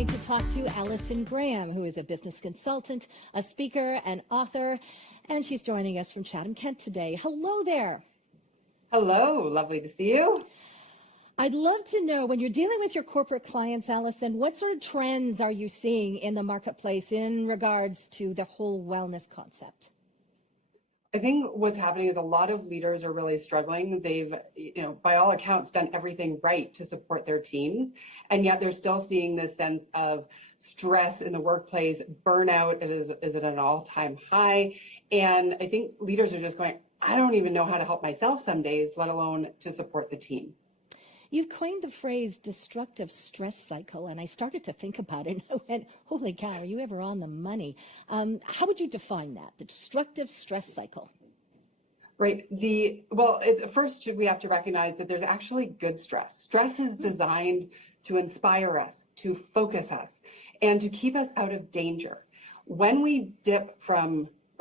going to talk to Allison Graham, who is a business consultant, a speaker, and author, and she's joining us from Chatham, Kent today. Hello there. Hello, lovely to see you. I'd love to know, when you're dealing with your corporate clients, Allison, what sort of trends are you seeing in the marketplace in regards to the whole wellness concept? I think what's happening is a lot of leaders are really struggling. They've, by all accounts, done everything right to support their teams, and yet they're still seeing this sense of stress in the workplace. Burnout is at an all-time high, and I think leaders are just going, I don't even know how to help myself some days, let alone to support the team. You've coined the phrase destructive stress cycle, and I started to think about it, and I went, holy cow, are you ever on the money? How would you define that, the destructive stress cycle? Right. First, we have to recognize that there's actually good stress. Stress is designed to inspire us, to focus us, and to keep us out of danger. When we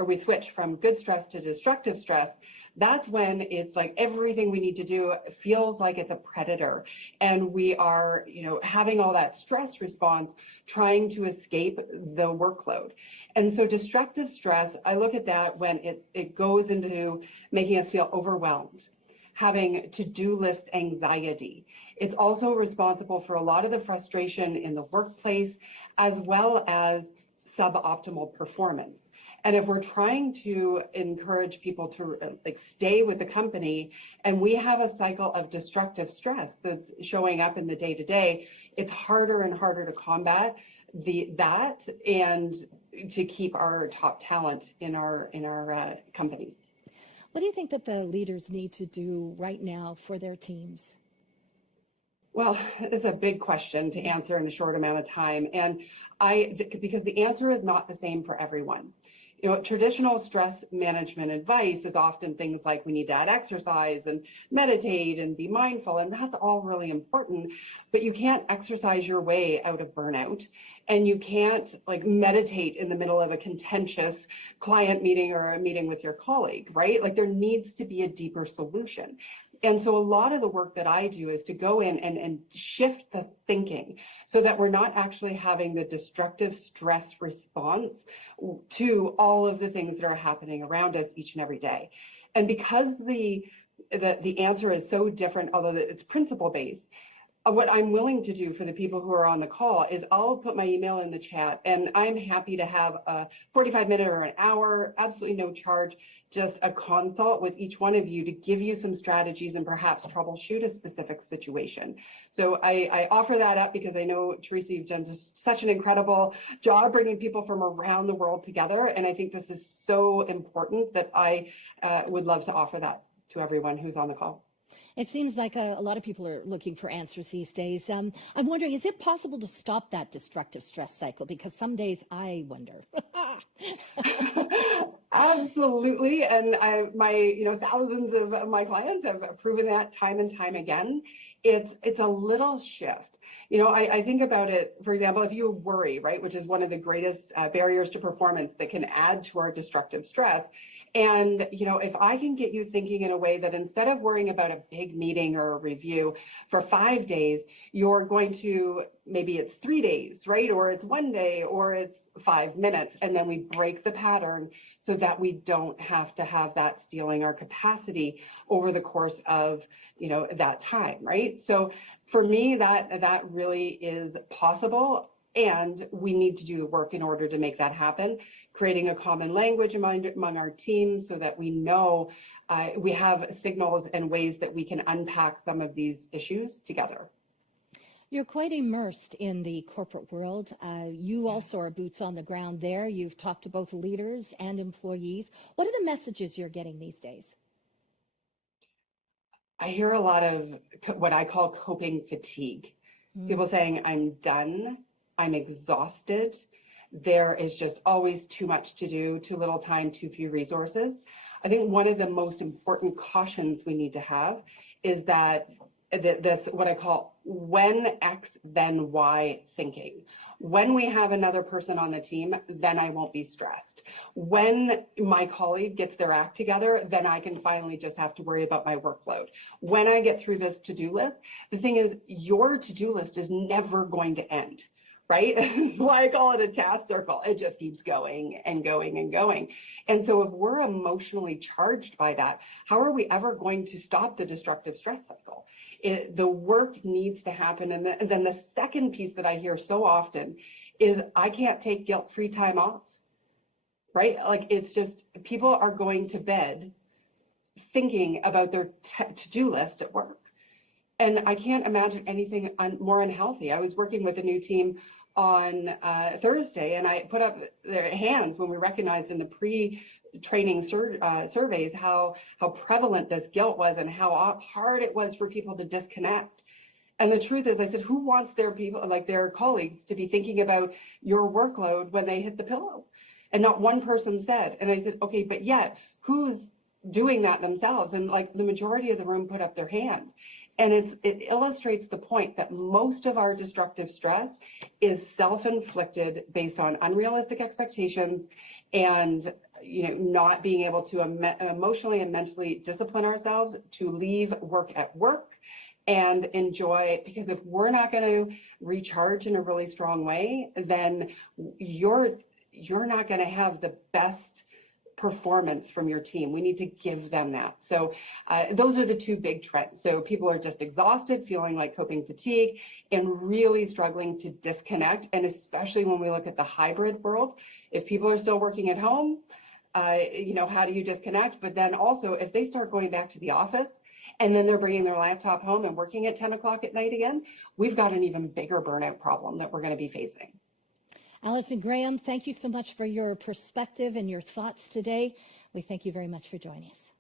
we switch from good stress to destructive stress, that's when it's like everything we need to do feels like it's a predator, and we are, having all that stress response, trying to escape the workload. And so destructive stress, I look at that when it goes into making us feel overwhelmed, having to-do list anxiety. It's also responsible for a lot of the frustration in the workplace, as well as suboptimal performance. And if we're trying to encourage people to stay with the company, and we have a cycle of destructive stress that's showing up in the day-to-day, it's harder and harder to combat that and to keep our top talent in our companies. What do you think that the leaders need to do right now for their teams? Well, it's a big question to answer in a short amount of time, and because the answer is not the same for everyone. Traditional stress management advice is often things like we need to add exercise and meditate and be mindful, and that's all really important, but you can't exercise your way out of burnout, and you can't meditate in the middle of a contentious client meeting or a meeting with your colleague, right? There needs to be a deeper solution. And so a lot of the work that I do is to go in and shift the thinking so that we're not actually having the destructive stress response to all of the things that are happening around us each and every day. And because the answer is so different, although it's principle-based, what I'm willing to do for the people who are on the call is I'll put my email in the chat, and I'm happy to have a 45-minute or an hour, absolutely no charge, just a consult with each one of you to give you some strategies and perhaps troubleshoot a specific situation. So I offer that up because I know, Teresa, you've done just such an incredible job bringing people from around the world together, and I think this is so important that I would love to offer that to everyone who's on the call. It seems like a lot of people are looking for answers these days. I'm wondering, is it possible to stop that destructive stress cycle? Because some days I wonder. Absolutely, and thousands of my clients have proven that time and time again. It's a little shift. I think about it, for example, if you worry, right, which is one of the greatest barriers to performance that can add to our destructive stress. And, if I can get you thinking in a way that instead of worrying about a big meeting or a review for 5 days, you're going to, maybe it's 3 days, right? Or it's 1 day, or it's 5 minutes. And then we break the pattern so that we don't have to have that stealing our capacity over the course of, that time, right? So for me, that really is possible. And we need to do the work in order to make that happen, creating a common language among our teams so that we know we have signals and ways that we can unpack some of these issues together. You're quite immersed in the corporate world. You also are boots on the ground there. You've talked to both leaders and employees. What are the messages you're getting these days? I hear a lot of what I call coping fatigue. People saying, I'm done. I'm exhausted. There is just always too much to do, too little time, too few resources. I think one of the most important cautions we need to have is that this, what I call when X, then Y thinking. When we have another person on the team, then I won't be stressed. When my colleague gets their act together, then I can finally just have to worry about my workload. When I get through this to-do list, the thing is, your to-do list is never going to end, right? That's why I call it a task circle. It just keeps going and going and going. And so if we're emotionally charged by that, how are we ever going to stop the destructive stress cycle? The work needs to happen. And then the second piece that I hear so often is I can't take guilt-free time off, right? Like it's just people are going to bed thinking about their to-do list at work. And I can't imagine anything more unhealthy. I was working with a new team on Thursday, and I put up their hands when we recognized in the pre-training surveys how prevalent this guilt was and how hard it was for people to disconnect. And the truth is, I said, who wants their people, like their colleagues, to be thinking about your workload when they hit the pillow? And not one person said. And I said, okay, but yet who's doing that themselves? And like the majority of the room put up their hand. And it illustrates the point that most of our destructive stress is self-inflicted based on unrealistic expectations and not being able to emotionally and mentally discipline ourselves to leave work at work and enjoy, because if we're not going to recharge in a really strong way, then you're not going to have the best performance from your team. We need to give them that. So those are the two big trends. So people are just exhausted, feeling like coping fatigue, and really struggling to disconnect. And especially when we look at the hybrid world, if people are still working at home, how do you disconnect? But then also, if they start going back to the office and then they're bringing their laptop home and working at 10 o'clock at night again, we've got an even bigger burnout problem that we're going to be facing. Allison Graham, thank you so much for your perspective and your thoughts today. We thank you very much for joining us.